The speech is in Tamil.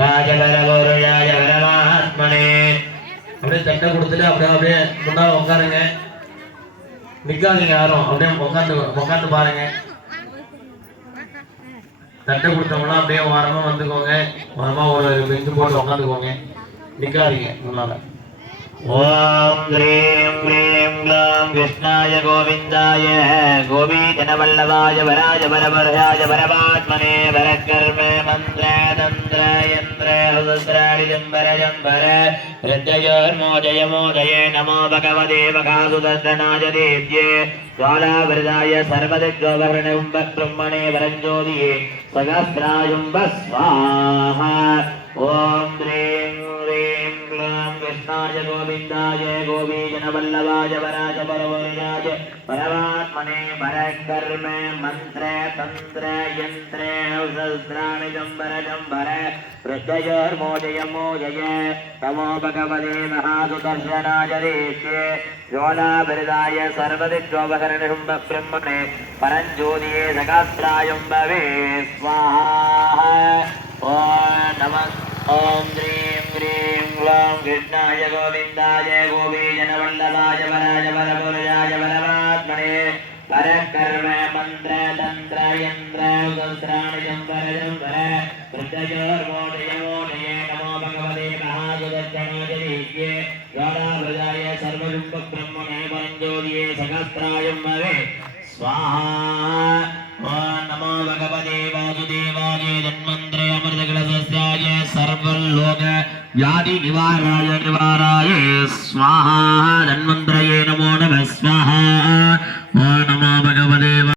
ராஜபரபுருஷாய பரமாத்மனே. அப்படியே தட்டை கொடுத்துட்டு அப்படியே முன்னாடி உட்காருங்க. நிக்காதீங்க யாரும், அப்படியே உட்காந்து பாருங்க. தட்டை கொடுத்தவங்களாம் அப்படியே ஓரமா வந்துக்கோங்க. ஓரமா ஒரு பெஞ்சு போட்டு உட்காந்துக்கோங்க. நிக்காதீங்க முன்னால. ஓம் க்ரீம் க்ரீம் க்ளௌம் கிருஷ்ணாய கோவிந்தாய கோபீஜனவல்லவாய வராஜ பரபர்யாய பரமாத்மனே வரக்கர்ம மந்திர தந்திர யந்திர ஹுஸ்ராணி ஜம்பர ஜம்பர ஹிருதயோர்மோஜய மோஜயே நமோ பகவதே பகாசுதர்தனாய தேவ்யே ஜ்வாலாவிரதாய சர்வதிக்யோபரண பிரம்மணே வரஞ்சோதியே சகஸ்ராயும்ப ஸ்வாஹா. ஓம் க்ரீம் க்ரீம் க்ளௌம் கிருஷ்ணாய கோவிந்தாய கோபீஜனவல்லவாய வராஜ பரபர்யாய பரமாத்மனே பரகர்ம மந்திர தந்திர யந்திர ஹுஸ்ராணி ஜம்பர ஜம்பர ஹிருதயோர்மோஜய மோஜய நமோ பகவதே மகாசுதர்ஷனாய தேவ்யே ஜ்வாலாவிரதாய சர்வதிக்யோபரண பிரம்மணே பரஞ்சோதியே சகஸ்ராயும்பவே ஸ்வாஹா. ஓம் நம ஓம் க்ரீம் க்ரீம் க்ளௌம் கிருஷ்ணாய கோவிந்தாய கோபீஜனவல்லவாய வராஜ பரபுருஷாய பரமாத்மனே பரகர்ம மந்திர தந்திர யந்திர ஹுஸ்ராணி ஜம்பர ஜம்பர ஹிருதயோர்மோஜய மோஜயே நமோ பகவதே மகாசுதர்ஷனாய தேவ்யே ஜ்வாலாவிரதாய சர்வஜும்ப பிரம்மணே பரஞ்சோதியே சகஸ்ராயும்பவே ஸ்வாஹா. ஓம் நமோ பகவதே வாசுதேவாய தன்வந்திரே அமிர்தகலசஸ்யாய சர்வலோக வியாதி நிவாராய ஸ்வாஹா. தன்வந்திரயே நமோ நம ஸ்வாஹா.